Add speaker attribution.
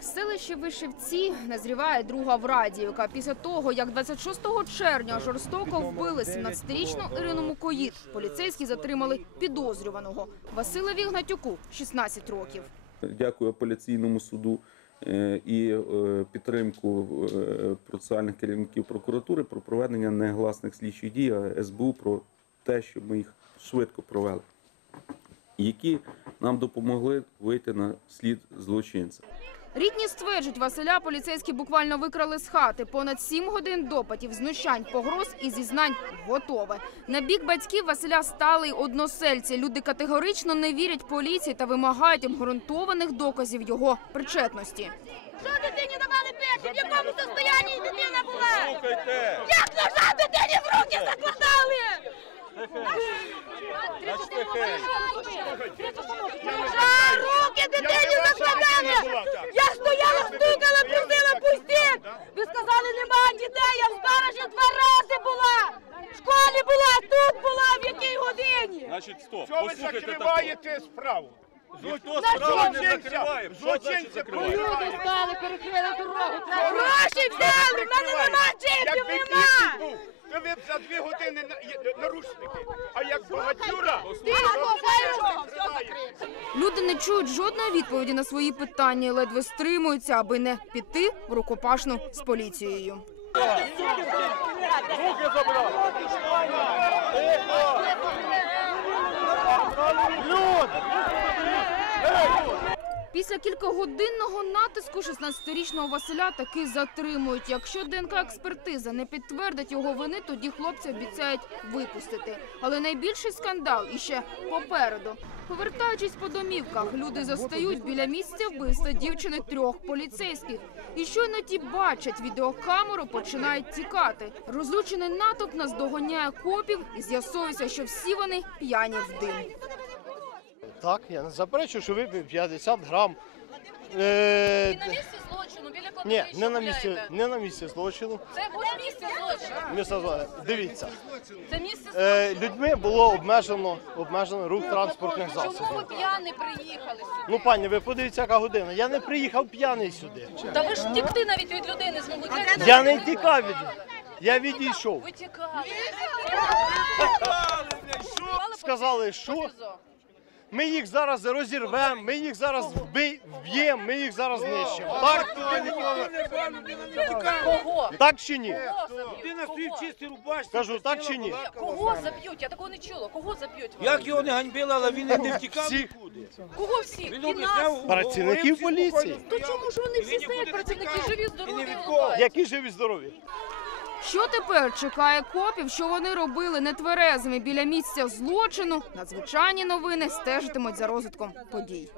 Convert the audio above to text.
Speaker 1: Селище Вишивці назріває друга Врадіївка. Після того, як 26 червня жорстоко вбили 17-річну Ірину Мукоїд, поліцейські затримали підозрюваного Васила Вігнатюку, 16 років.
Speaker 2: Дякую апеляційному суду е, і е, підтримку е, процесуальних керівників прокуратури про проведення негласних слідчих дій СБУ про те, щоб ми їх швидко провели, які нам допомогли вийти на слід злочинця.
Speaker 1: Рідні стверджують, Василя поліцейські буквально викрали з хати. Понад сім годин допитів, знущань, погроз і зізнань готове. На бік батьків Василя стали й односельці. Люди категорично не вірять поліції та вимагають обґрунтованих доказів його причетності.
Speaker 3: Що дитині давали пити? В якому состоянні дитина була? Як ножа дитині в руки закладали? Ножа, руки дитині закладали! Я стояла, стукала, просила пустіть! Ви сказали, немає дітей, я в сторожі два рази була! В школі була, тут була, в якій годині?
Speaker 4: Значить, стоп.
Speaker 5: Що ви
Speaker 4: Послухайте
Speaker 5: закриваєте справу?
Speaker 4: Ніхто
Speaker 3: На
Speaker 4: справу не закриває. Що значить
Speaker 5: злочинця
Speaker 4: закриває?
Speaker 5: провокує.
Speaker 3: стали, перекрили дорогу. Гроші взяли, в мене нема
Speaker 5: Якби
Speaker 3: нема!
Speaker 5: був, то ви б за дві години на- є- наручники. А як багатюра,
Speaker 3: Ти.
Speaker 1: Люди не чують жодної відповіді на свої питання і ледве стримуються, аби не піти в рукопашну з поліцією.
Speaker 4: Руки забрали.
Speaker 1: Після кількогодинного натиску 16-річного Василя таки затримують. Якщо ДНК-експертиза не підтвердить його вини, тоді хлопця обіцяють випустити. Але найбільший скандал іще попереду. Повертаючись по домівках, люди застають біля місця вбивства дівчини трьох поліцейських. І щойно ті бачать відеокамеру, починають тікати. Розлючений натовп наздоганяє копів і з'ясовується, що всі вони п'яні в дим.
Speaker 6: Так, я не заперечую, що випив 50 грам. Е,
Speaker 7: На місці злочину біля
Speaker 6: ні,
Speaker 7: кладовища
Speaker 6: не на місці,
Speaker 7: гуляєте.
Speaker 6: не на місці злочину.
Speaker 7: Це було місце злочину.
Speaker 6: Місце злочину. Дивіться,
Speaker 7: Це місце
Speaker 6: е, людьми було обмежено, обмежено рух транспортних
Speaker 7: Чому ви
Speaker 6: засобів.
Speaker 7: п'яний приїхали сюди?
Speaker 6: Ну, пані, ви подивіться, яка година. Я не приїхав п'яний сюди.
Speaker 7: Та ви ж втікти навіть від людини змогли.
Speaker 6: Я не тікав від них. Я відійшов.
Speaker 7: Ви тікали.
Speaker 6: Сказали, що ми їх зараз розірвемо, ми їх зараз вб'ємо, ми їх зараз знищимо. Так? Так чи ні?
Speaker 8: Ти на своїй чистій рубашці.
Speaker 6: Кажу, так чи ні?
Speaker 7: Кого заб'ють? Я такого не чула. Кого заб'ють?
Speaker 8: Як його не ганьбили, але він не втікав нікуди.
Speaker 7: Кого всіх? І нас?
Speaker 6: Працівників поліції.
Speaker 7: То чому ж вони всі стоять працівники живі, здорові?
Speaker 6: Які живі здорові?
Speaker 1: Що тепер чекає копів, що вони робили нетверезими біля місця злочину? Надзвичайні новини стежитимуть за розвитком подій.